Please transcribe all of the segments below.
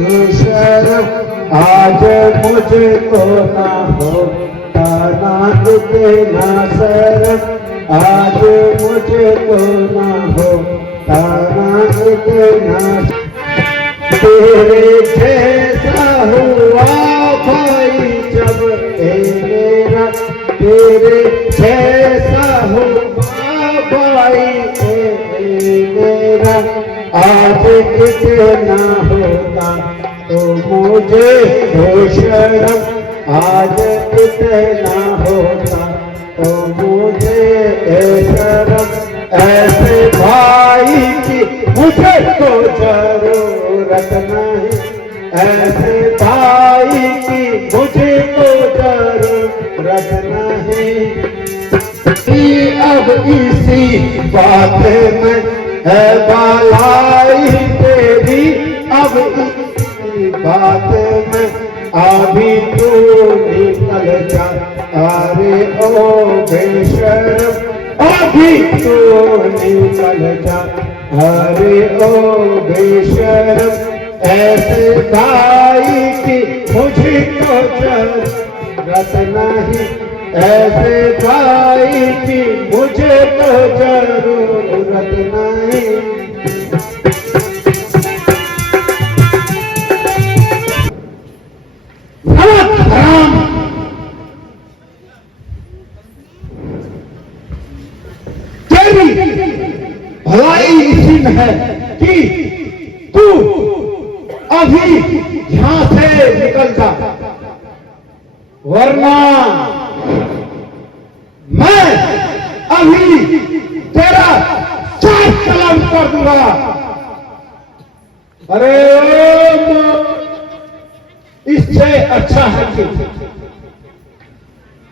शर्म आज मुझको ना होता ना इतना शर्म आज मुझको ना होता ना इतना तेरे जैसा हुआ भाई जब मेरा तेरे जैसा हुआ भाई मेरा आज इतना होता तो मुझे हो शर्म आज इतना होता तो मुझे शर्म ऐसे भाई की मुझे तो जरूरत नहीं ऐसे भाई की मुझे तो जरूरत नहीं अब इसी बात में है भलाई तेरी अब इसी बात में अभी तू निकल जा अरे ओ बेशर्म अभी तू निकल जा अरे ओ बेशर्म ऐसे भाई की मुझे तो जरूरत नहीं ऐसे भाई की मुझे तो जरूरत नहीं भलाई इसी में है कि तू अभी यहां से निकल जा वरना मैं अभी तेरा चार कलम कर दूंगा अरे इससे अच्छा है कि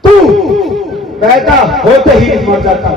तू पैदा होते ही मर जाता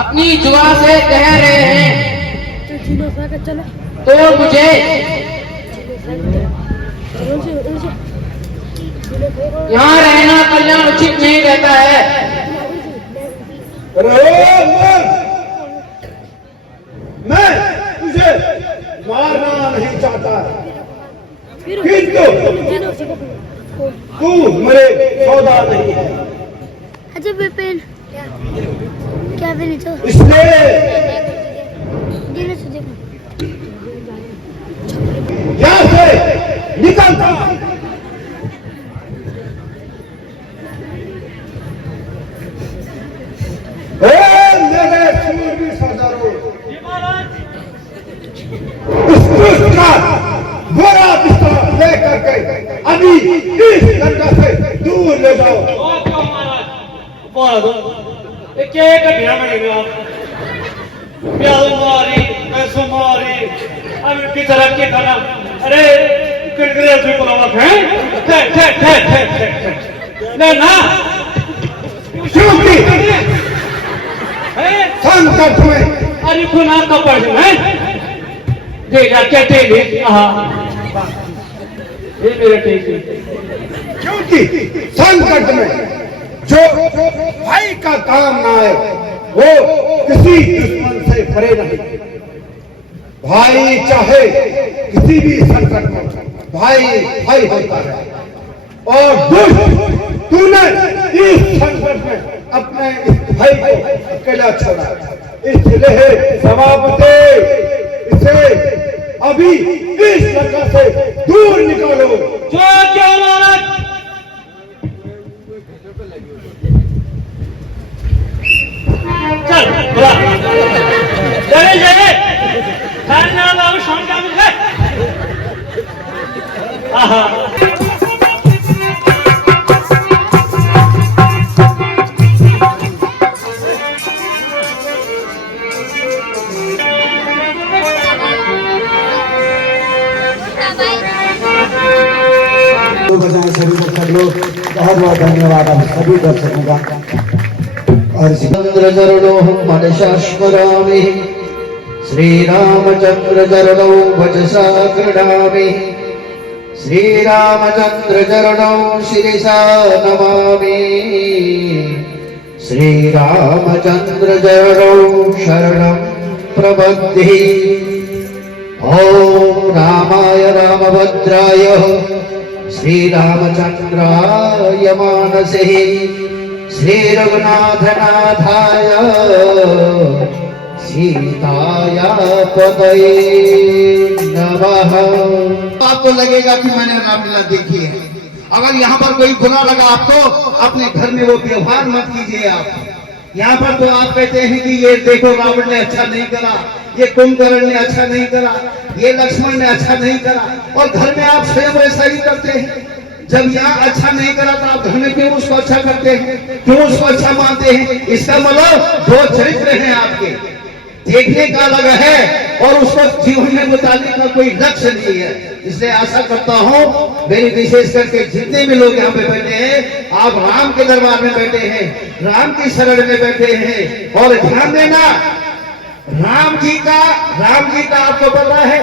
अपनी जुआ से कह रहे हैं तो मुझे यहाँ रहना कल्याण उचित नहीं रहता है मैं तुझे मारना नहीं चाहता किंतु तू मेरे सौदा नहीं है अच्छा विपिन क्या भी नहीं तो इसलिए यहाँ से निकलता मेरे सूरवीर सरदारों उस दुष्ट का बुरा बिस्तर लेकर के अभी इस घंटा से दूर ले जाओ क्या घटिया में प्याल मारी ऐसो मारी अब की तरह के खाना अरे गिड़गिड़े से पुलावत है ना क्योंकि संकट में अरे खुना का पढ़ है दे जा कहते ले ये मेरे टेके क्योंकि संकट में जो भाई का काम ना आए वो किसी दुश्मन से परे नहीं। भाई चाहे किसी भी संकट में भाई भाई होता है और दुष्ट तूने इस संकट में अपने इस भाई को अकेला छोड़ा, इसलिए सभापति इसे अभी इस जगह से दूर निकालो। जो क्यों महाराज चल बुला चले चले खाना बाबू शाम का मिल है आहा सभी दर्शक लोग बहुत बहुत धन्यवाद आप सभी दर्शकों का। और चंद्र चरणों मनसा स्मरामि श्री रामचंद्र चरणों वचसा गृह्णामि श्री रामचंद्र चरणों शिरसा नमामि श्री रामचंद्र चरणों शरणं प्रपद्ये। ओम रामाय रामभद्राय श्री रामचंद्राय मानसे श्री रघुनाथनाथाय सीताया पतये नमः। आपको लगेगा कि मैंने रामलीला देखी है। अगर यहाँ पर कोई बुरा लगा आपको, अपने घर में वो व्यवहार मत कीजिए। आप यहाँ पर तो आप कहते हैं कि ये देखो रावण ने अच्छा नहीं करा, ये कुंभकर्ण ने अच्छा नहीं करा, ये लक्ष्मण ने अच्छा नहीं करा, और घर में आप स्वयं वैसा ही करते हैं। जब यहाँ अच्छा नहीं करा तो आप घर में क्यों उसको अच्छा करते हैं, क्यों उसको अच्छा मानते हैं? इसका मतलब दो चरित्र हैं आपके, देखने का अलग है और उसको जीवन में उतारने का कोई लक्ष्य नहीं है। इसलिए आशा करता हूँ मेरी विशेष करके जितने भी लोग यहाँ पे बैठे हैं, आप राम के दरबार में बैठे हैं, राम की शरण में बैठे हैं। और ध्यान देना, राम जी का आपको पता है,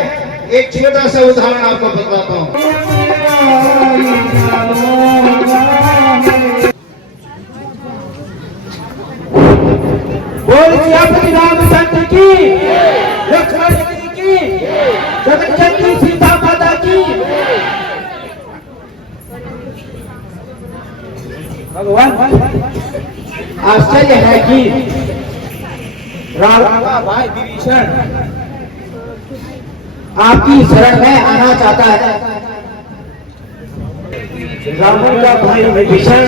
एक छोटा सा उदाहरण आपको बताता हूँ। बोल सियापति रामचंद्र की, लक्ष्मण जी की, जगत सीता माता की। भगवान आश्चर्य है कि राम का भाई विभीषण आपकी शरण में आना चाहता है। रावण का भाई विभीषण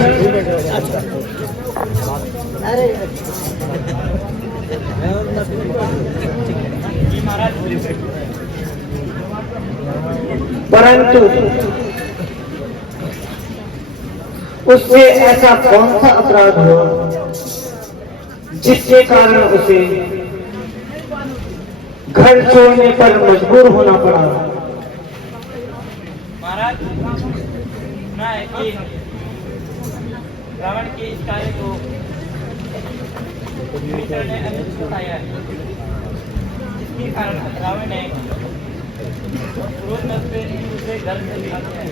परंतु उससे ऐसा कौन सा अपराध हो जिसके कारण उसे घर छोड़ने पर मजबूर होना पड़ा? महाराज सुना है कि रावण के इस कार्य को विभीषण ने अनुचित उठाया है, जिसके कारण रावण ने क्रोध में उसे घर से निकाल दिया है।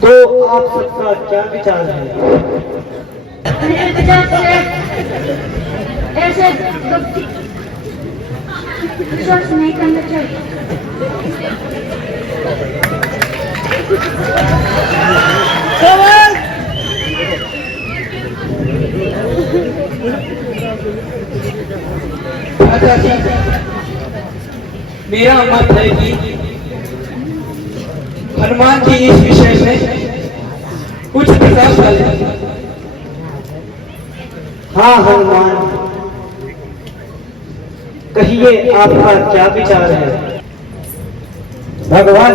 तो आप सबका क्या विचार है? मेरे विचार से ऐसे विश्वास नहीं करना चाहिए। अच्छा जी, मेरा मत है कि हनुमान जी इस विषय में कुछ प्रकाश डालें। हाँ हनुमान, कहिए आपका क्या विचार है? भगवान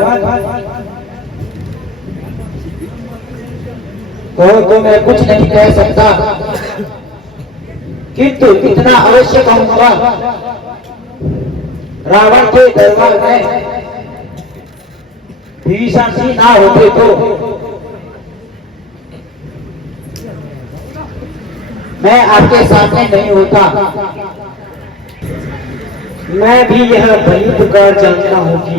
तो मैं कुछ नहीं कह सकता, किंतु इतना अवश्य कहूंगा, रावण के दरबार में भीषण जी ना होते तो मैं आपके सामने नहीं होता। मैं भी यह भली प्रकार जानता हूं कि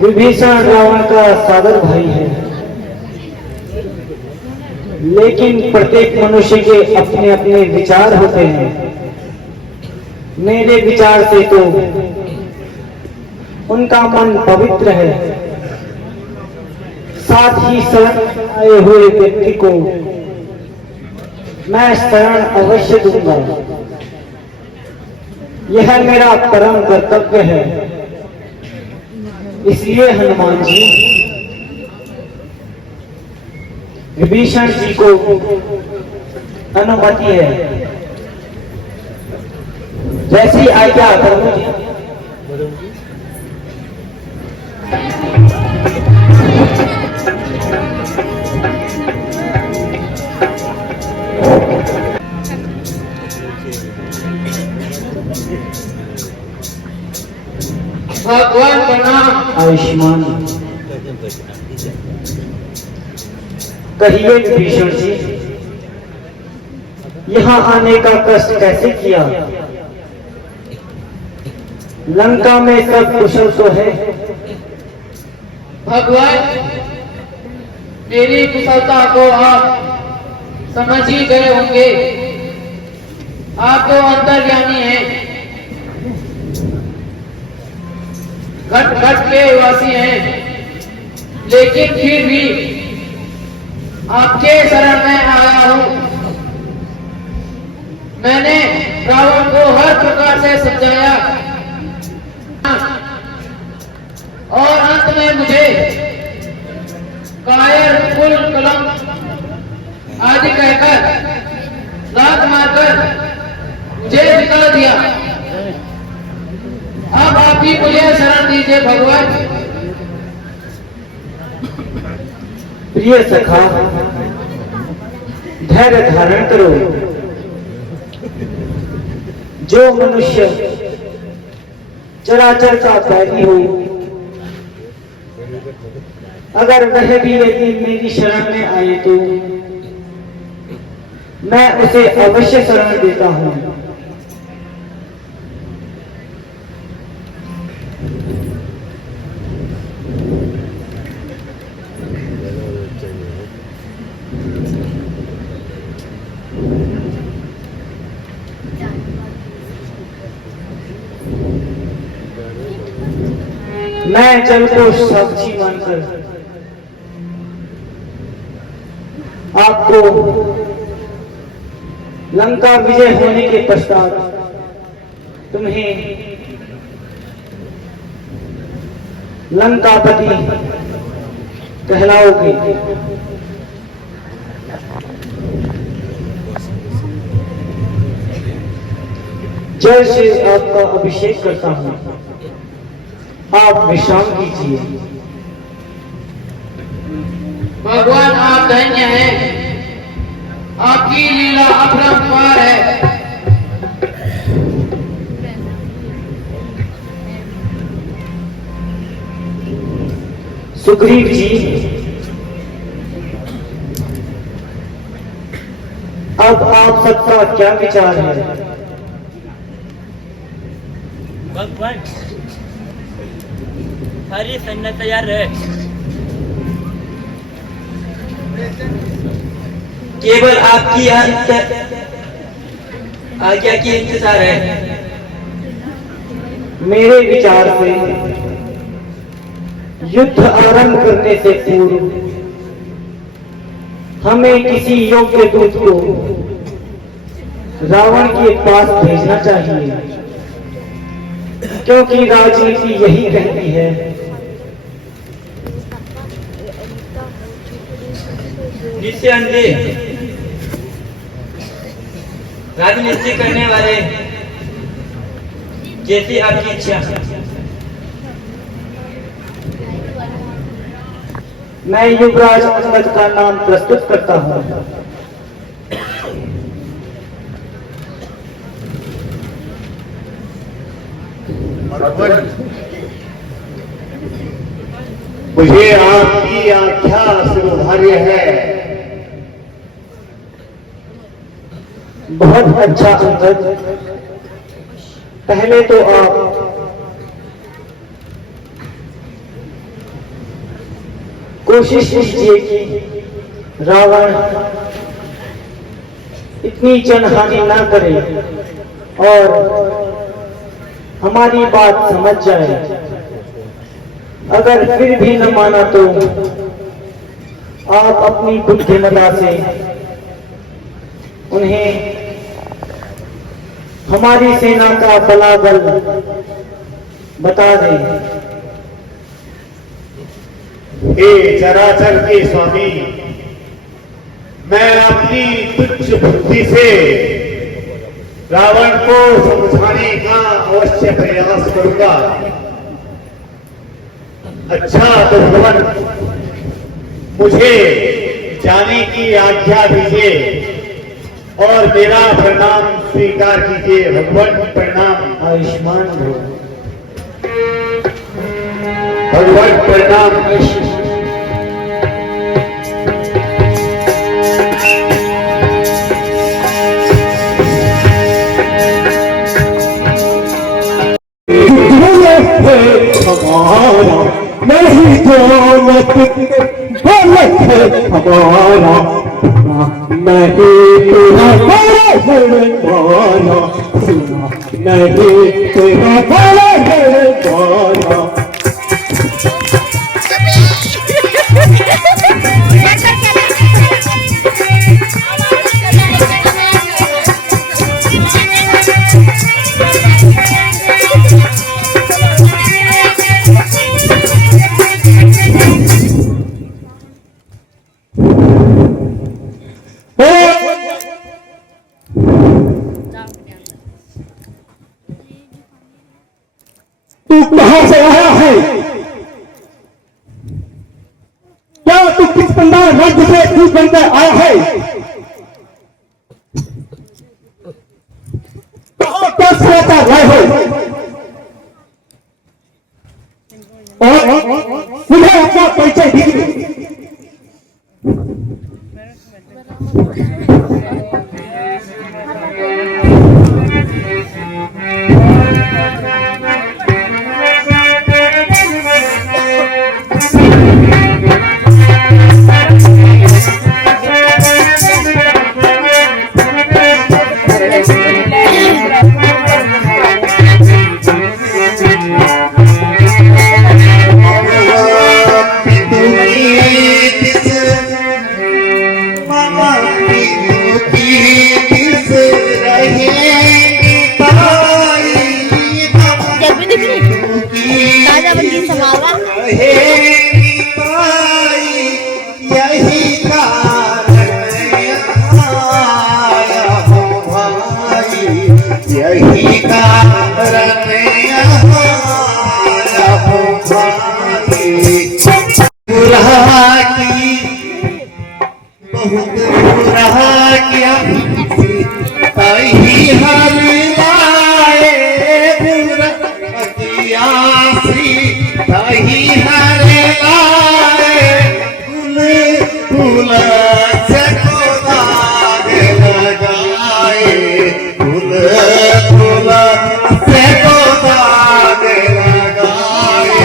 विभीषण रावण का सागर भाई है, लेकिन प्रत्येक मनुष्य के अपने अपने विचार होते हैं। मेरे विचार से तो उनका मन पवित्र है, साथ ही शरण आए हुए व्यक्ति को मैं शरण अवश्य दूंगा। यह मेरा परम कर्तव्य है। इसलिए हनुमान जी विभीषण जी को अनुमति है, जैसी आज्ञा प्रभु जी। भगवान प्रणाम। आयुष्मान। कहिए विभीषण जी, यहाँ आने का कष्ट कैसे किया? लंका में सब कुशल तो है? भगवान, मेरी कुशलता को आप समझ ही गए होंगे। आप तो अंतर्यामी हैं, घट घट के वासी हैं, लेकिन फिर भी आपके शरण में आया हूं। मैंने रावण को हर प्रकार से समझाया और अंत में मुझे कायर, कुल, कलम आदि कहकर लात मारकर मुझे निकाल दिया। अब आप ही मुझे शरण दीजिए भगवान। प्रिय सखा, धैर्य धारण करो। जो मनुष्य चराचर का बैरी हो, अगर वह भी यदि मेरी शरण में आए तो मैं उसे अवश्य शरण देता हूं। मैं जल को साक्षी मानकर आपको लंका विजय होने के पश्चात तुम्हें लंकापति कहलाओगे। जल से आपका अभिषेक करता हूं, आप विश्राम कीजिए। भगवान, आप धन्य हैं, आपकी लीला अपरंपार है। सुग्रीव जी, अब आप सबका क्या विचार है? भगवान, सारी सैन्य तैयार है, केवल आपकी आज्ञा की इंतजार है। मेरे विचार से युद्ध आरंभ करने से पूर्व हमें किसी योग्य दूत को रावण के पास भेजना चाहिए, क्योंकि राजनीति यही कहती है जिससे अंधे राजनीति करने वाले, जैसी आपकी इच्छा। मैं युवराज अंगद का नाम प्रस्तुत करता हूं। मुझे आपकी आज्ञा सुधार्य है। बहुत अच्छा अंगद, पहले तो आप कोशिश कीजिए कि रावण इतनी जनहानि ना करे और हमारी बात समझ जाए। अगर फिर भी न माना तो आप अपनी बुद्धिमत्ता से उन्हें हमारी सेना का बलाबल बता दें। हे चराचर के स्वामी, मैं अपनी तुच्छ बुद्धि से रावण को समझाने का अवश्य प्रयास करूंगा। अच्छा तो भगवान, मुझे जाने की आज्ञा दीजिए और मेरा प्रणाम स्वीकार कीजिए। भगवान प्रणाम। आयुष्मान भव। भगवान प्रणाम। हमारा नहीं दौलत दौलत है हमारा, नहीं तेरा बड़ा बड़ा सुना, नहीं तेरा बड़ा बड़ा। तू कहां से आया है? क्या तू किस पंडाल राज्य से तू बनकर आया है? क्या सहायता लाए हो? और मुझे अपना परिचय दीजिए। यही कारण बुरा की बहुत बुरा किया ही हर लाए बुरा किया ही हर लाए फूल फूल से दाग लगाए फूल फूल से दाग लगाए।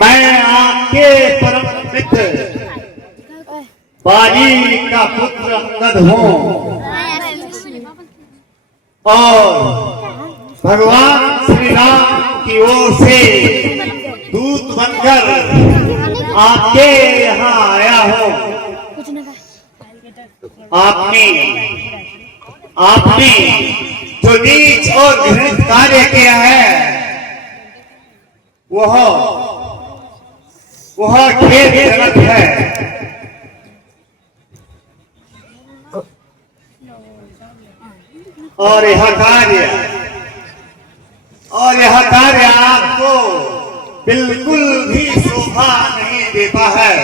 मैं आपके परम मित्र बाली का पुत्र अंगद हूँ और भगवान श्री राम की ओर से दूत बनकर आपके यहाँ आया हूँ। आपने आपने जो नीच और घृणित कार्य किया है वह खेदजनक है। और यह कार्य आपको बिल्कुल भी शोभा नहीं देता है।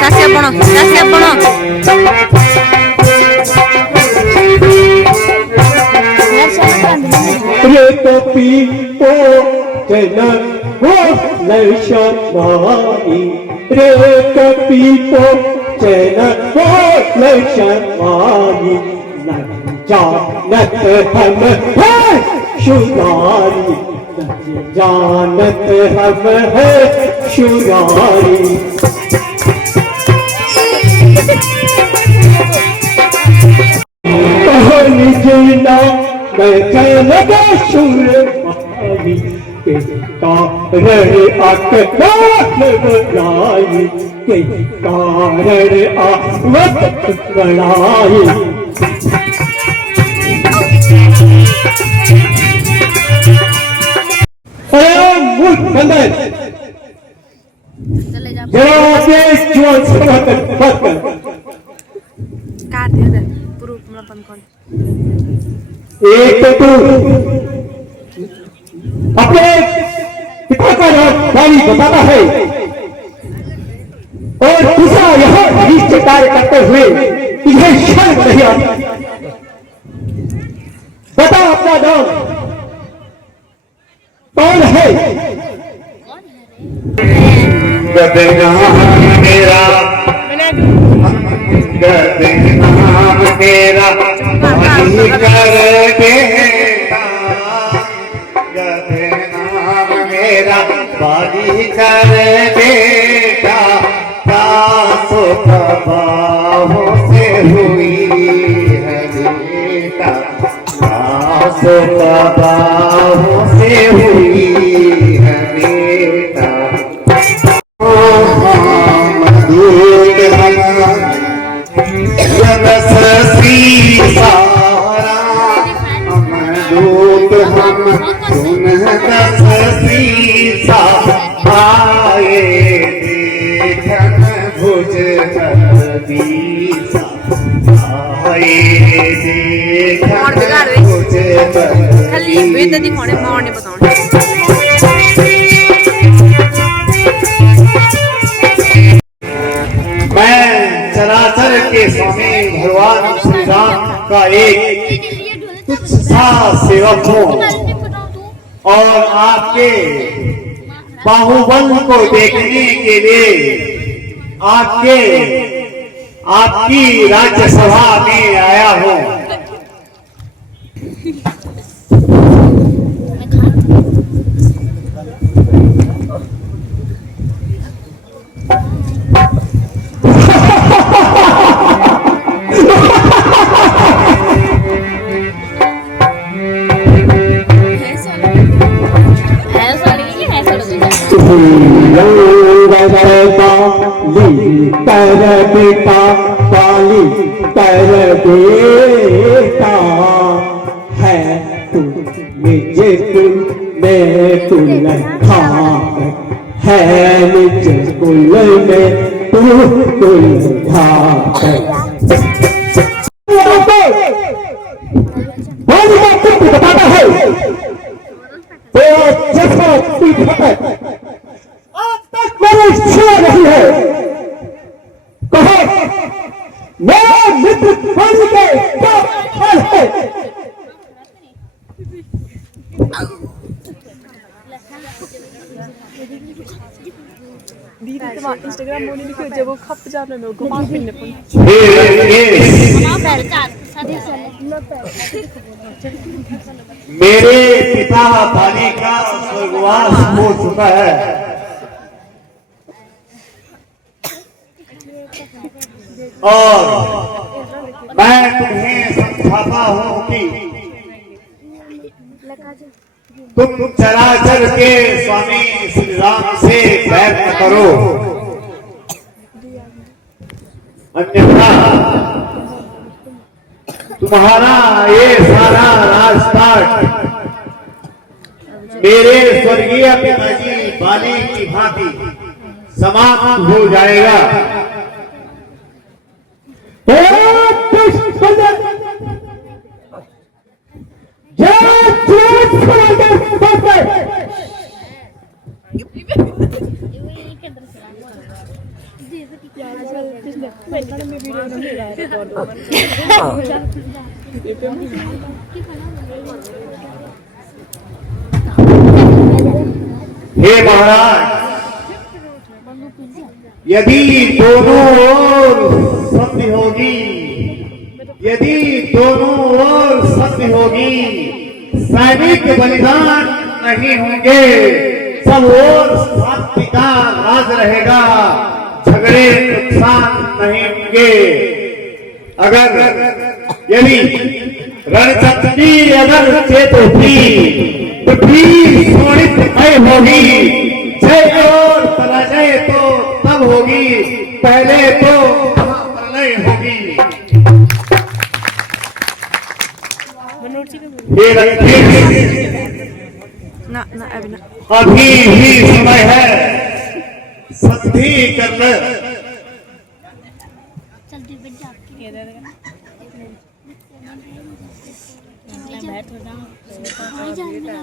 सासिया बनो रे कपी ओ जन वो लशमाई रे कपी ओ जन वो लशमाई जानत हम है शुमारी जानत हम है शुमारी कहानी जीना मैं चलगा शुर माई के कारण आकबार बनाई के कारण आवत बनाई मूल बंदर जरा के जुआन समर्थन बात कर काट दिया दे पूरा हमरा बंद कर एक तो अपने पिता का नाम वाली बताता है और दूसरा यह निश्चय कार्य करते हुए इन्हें शर्म नहीं आती। बता अपना नाम कौन है? गदनाम मेरा गदनाम मेरा बाली कर बेटा गदनाम मेरा बाली कर बेटा सासों बाहों से हुई है बेटा सासों बाहों से हुई है बेटा खाली वेद दिखाने मार नहीं बताऊं मैं चराचर के स्वामी भगवान श्री राम का एक तुच्छ सा सेवक हूँ और आपके बाहुबल को देखने के लिए आपकी राज्यसभा में आया हूँ। कर बेटा पाली कर बेटा है तू मुझे कुल में तू लखा है मुझे कुल में तू लखा बताता है तो जैसा आज तक मैंने सुना नहीं है। कहो मेरा मित्र बन के क्या हाल है? दीदी तुम्हारा इंस्टाग्राम मोनी लिखो जब वो खप जाने में घुमा फिरने पर मेरे पिता बाली का स्वर्गवास हो चुका है और मैं तुम्हें समझाता हूँ कि तुम चराचर के स्वामी श्री राम से बैर न करो, अन्यथा तुम्हारा ये सारा राजपाट मेरे स्वर्गीय पिताजी बाली की भांति समाप्त हो जाएगा। हे महाराज, यदि दोनों ओर सत्य होगी, यदि दोनों ओर सत्य होगी, सैनिक बलिदान नहीं होंगे, सब ओर शांति का राज रहेगा, झगड़े नुकसान नहीं होंगे। अगर यदि रणचंडी अगर चेत होती, पृथ्वी स्वर्णितमय होगी, जय और पराजय तो तब होगी, पहले तो प्रलय होगी। ये अभी भी समय है संधि करना।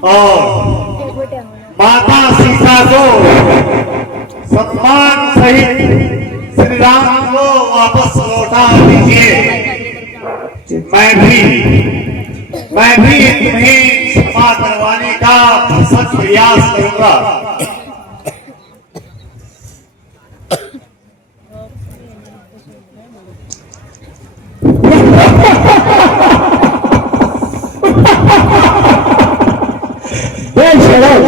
और माता सीता को सम्मान सहित श्री राम को वापस लौटा दीजिए। मैं भी तुम्हें क्षमा करवाने का भरसक प्रयास करूंगा। बेशरम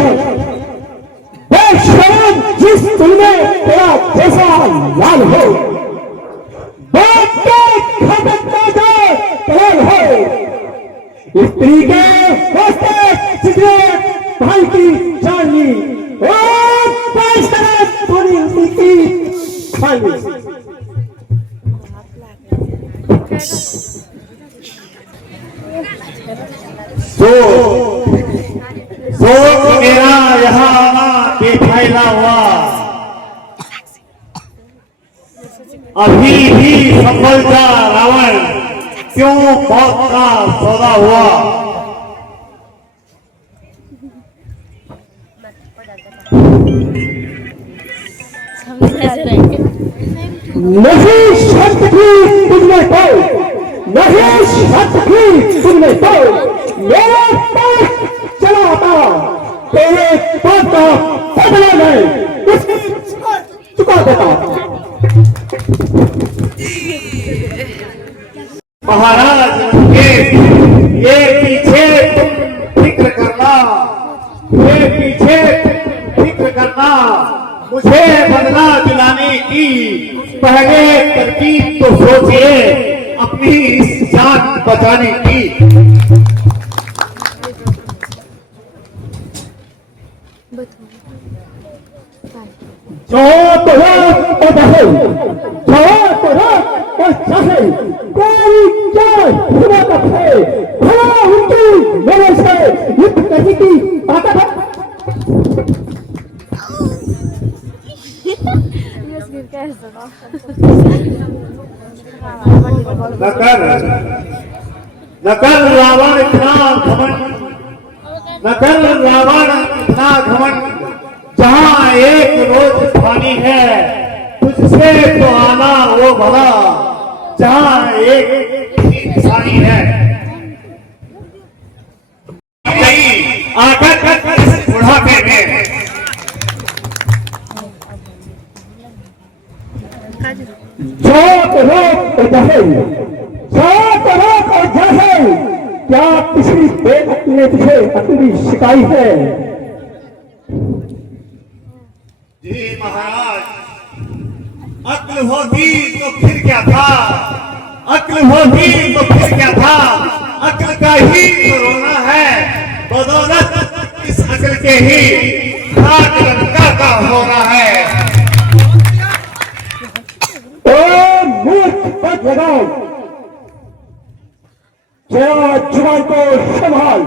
जिस तुमने तेरा जैसा लाल हो, स्त्री के भाई की चांदी पूरी उसी की खाली। सोच मेरा यहाँ आना बेफायदा हुआ, अभी भी सफल था रावण, क्यों मौत का सौदा हुआ। नहीं शर्त की तुमने तो, नहीं शर्त की तुमने तो, मेरे पास चला आता तेरे पास का बदला नहीं चुका देता। महाराज ये पीछे फिक्र करना, ये पीछे फिक्र करना, मुझे बदला दिलाने की पहले तरकीब तो सोचिए, अपनी इस जान बचाने की। जो तो चाहे कोई क्या हिमाकत है, भला उनकी मेरे से युद्ध करने की ताकत है। नकर रावण इतना घमंड, नकर रावण इतना घमंड, जहाँ एक रोज खानी है, तुझसे तो आना वो भला, जहाँ एक इंसानी है। नहीं आकर बुढ़ापे में क्या किसी बेवकूफ ने तुझे अकली शिकाई है? जी महाराज, अक्ल होती तो फिर क्या था, अक्ल होती तो फिर क्या था, अक्ल का ही तो रोना है, बदौलत इस अक्ल के ही खाक लंका का होना है। ओ मूर्ख पद लगाओ, जरा जुबान को संभाल।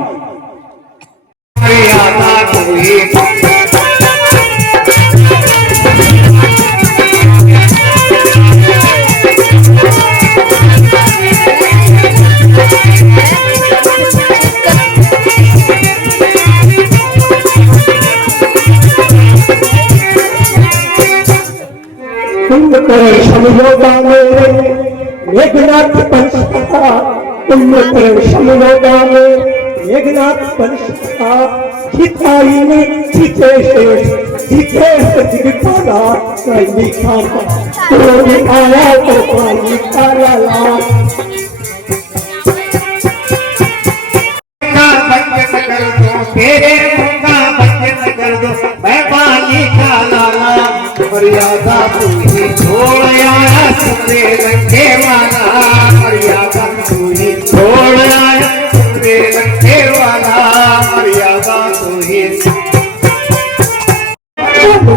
कुंभकर्ण शमयोगा में मेघनाथ पंचकथा, कुंभकर्ण शमयोगा में मेघनाथ पंचकथा, हिताई में जितेश दिग्पाला सही खाना तो आया तो पानी काला ला कर दो तेरे मुंगा बचन कर दो मैं पानी का लाला, मर्यादा तू ही छोड़ आया सुने रंगे वाला, मर्यादा तू ही छोड़ आया सुने रंगे वाला, मर्यादा तू ही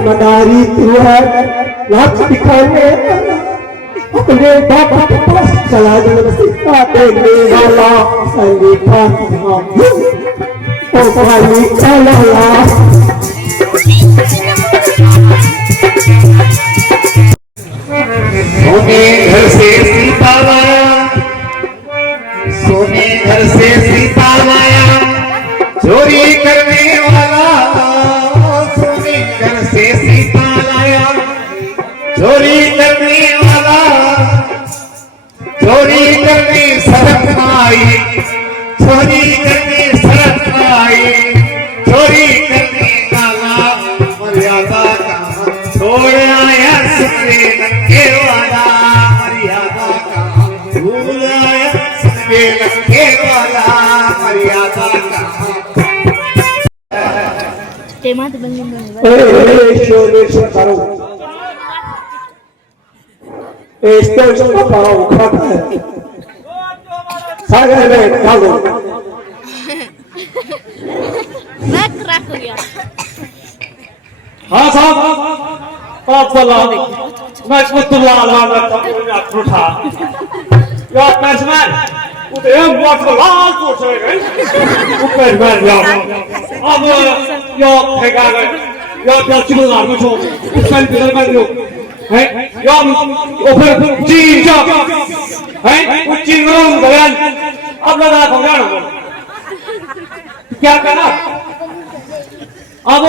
मदारी तू है लाख दिखाने अपने बाप के पास चला जाना सिक्का देने वाला सही खाना ओ भाई चला सोने घर से सीता लाया, सोने घर से सीता लाया, चोरी करने वाला, सोने घर से सीता लाया, चोरी करने वाला, चोरी करने सड़क आई, चोरी करने सड़क आई, चोरी करने वाला, मर्यादा कहाँ छोड़ आया सुने लगे वाला, मर्यादा कहाँ भूल आया सुने लगे वाला, मर्यादा कहाँ तेमात बंद शोर करो इसको पाओ खाता है सागर में डालो मैं क्रैक हो गया। हाँ साहब आप बोला मैं कुतुल्ला लाला तब उठा यार बैट्समैन उधर बहुत लाल कोच है ऊपर बैठ जाओ अब यार फेंका गया यार क्या चिल्ला रहे हो उसका इधर बैठ लो है यार ऊपर चीज है कुछ चीज करो बयान अब लगा खंगाड़ क्या करना अब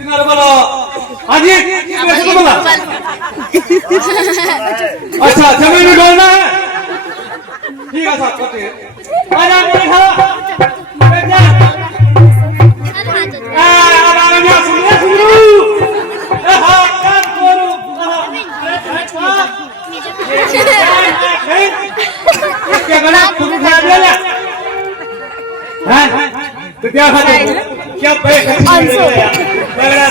इधर बोलो हाजी कैसे बोला अच्छा जमीन में डालना है ठीक है साहब करते हैं आ जा मेरे खड़ा बैठ जा अब आ गया सुन हां कर करो क्या बना तुम खा ले हैं क्या खाते क्या पे तगड़ा क्या मेरा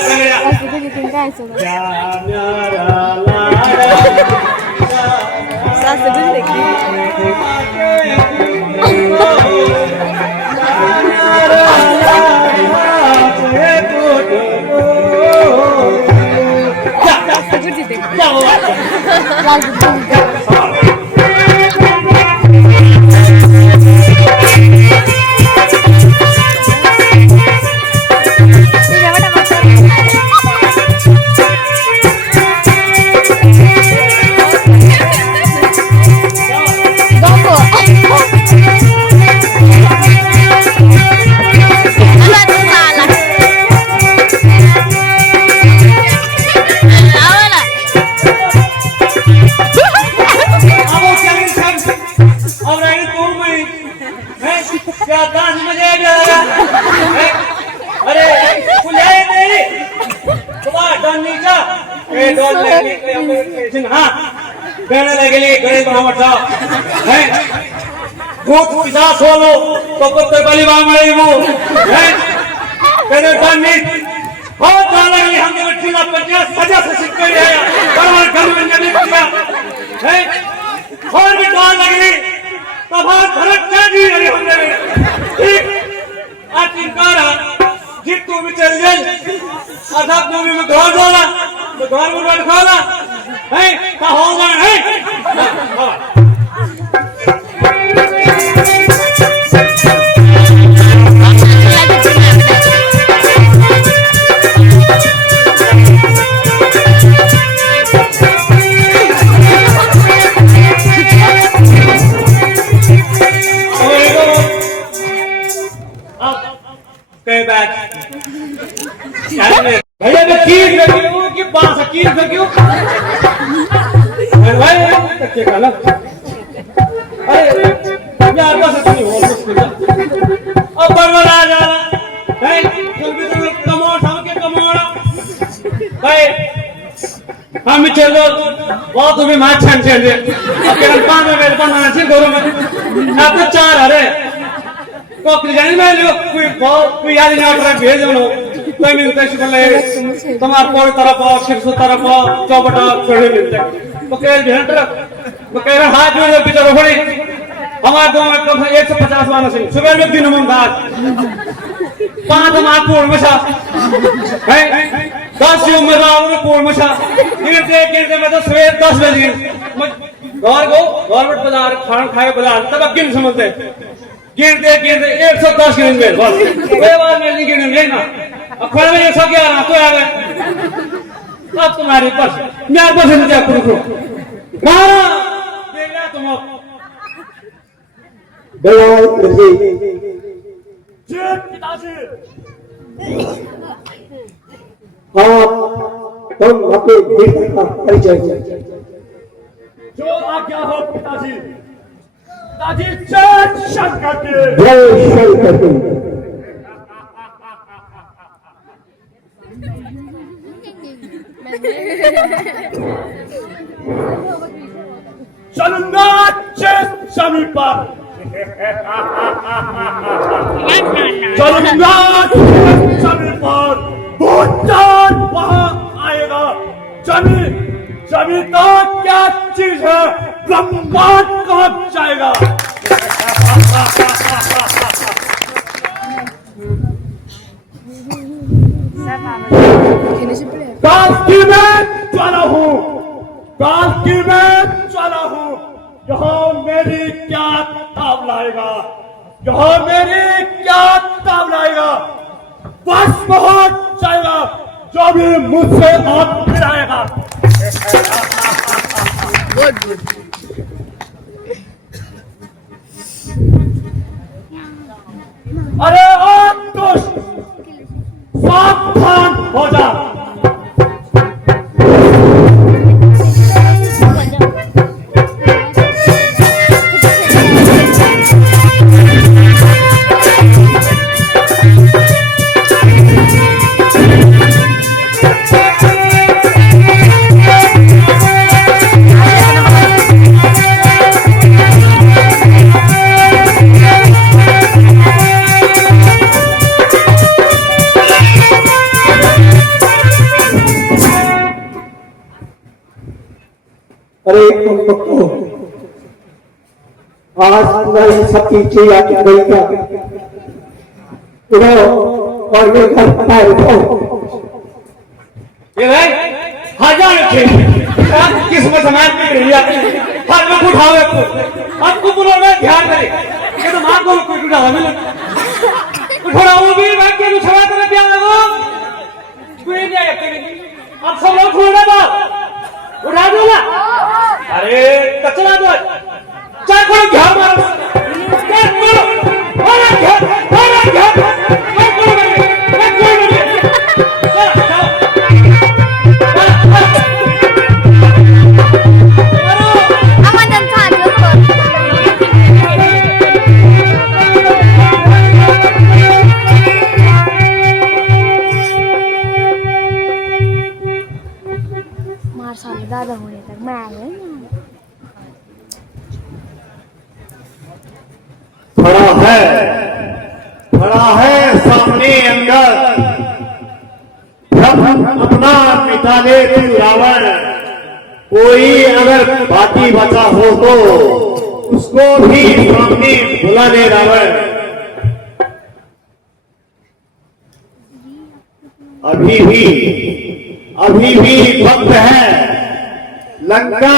सोलो तो पत्ते पली बामड़ी वो है कहने पानी बहुत डाला ये हमने बच्चीला 50 से सिक्के है बराबर घर में जमीन किया है और भी डाल लगी तब भरत का जी अरे हमने ठीक आखिरकार जित तू भी चल जाए आधा को भी में घर डाला तो घर में बैठ खाला है का होगा है भैया मैं कीट लगी हूँ कि बांस कीट लगी हूँ भाई कच्चे का ना अरे यार बस इतनी और मुश्किल है अब बरबरा जा रहा है जल्दी से कमाओ ठाम के कमाओ भाई हम चलो बहुत तुम्हें मैच छन चल अकेले पांच में मेरे पास ना चल दोनों में आप तो चार आ रहे को जाने में लो कोई याद नहीं आ भेज दो कोई मिलते हैं तुम्हारे पूरी तरफ शिक्षु तरफ चौबटा छोड़े मिलते हैं तो कह रहे हाथ जोड़ पीछे रोकड़ी हमारे गांव में कम से 150 मानव सिंह सुबह में दिन में दाद 5 हमारे पूर्ण मशा है 10 उम्मीदवार पूर्ण मशा गिरते में तो सवेर 10 बजे गवर्नमेंट बाजार खाना खाए बाजार तब गिन समझते गिनते 110 गिन में बस कोई बात नहीं गिन लेना अब खड़े में 111 तो आ गए अब तुम्हारे पास मेरे पास नहीं करो मारा देखना तुम तुम अपने बेटे का परिचय जो आज्ञा हो पिताजी पिताजी जय शंकर के जय शंकर के चलूंगा जमीन पर चलूंगा जमीन पर भूटान वहां आएगा जमीन जमीन तो क्या चीज है ब्रह्मांड कहां जाएगा काल की मैं ज्वाला हूँ काल की मैं ज्वाला हूँ यहाँ मेरी क्या ताव लाएगा यहाँ मेरी क्या ताव लाएगा बस पहुंच जाएगा जो भी मुझसे हाथ मिलाएगा अरे ओ दुष्ट सावधान हो जा अरे तुम पक्को आज तुम्हारी सबकी चिड़िया की गई क्या उड़ो और ये घर पाए उठो ये भाई हजार किस में समाज में रही हाथ में उठाओ आपको बोलो ध्यान करे ये तो मां को कोई उठाओ उठाओ भी भाई के छवा कर प्यार लगो कोई नहीं आया अब सब लोग उठा दो उठा दो ना अरे कचरा दो चाहे कोई घर मारो ज्यादा होने तक मैं खड़ा है सामने अंदर अपना मिटा ले तू रावण कोई अगर बाकी बचा हो तो उसको भी सामने बुला ले रावण अभी भी वक्त है लंका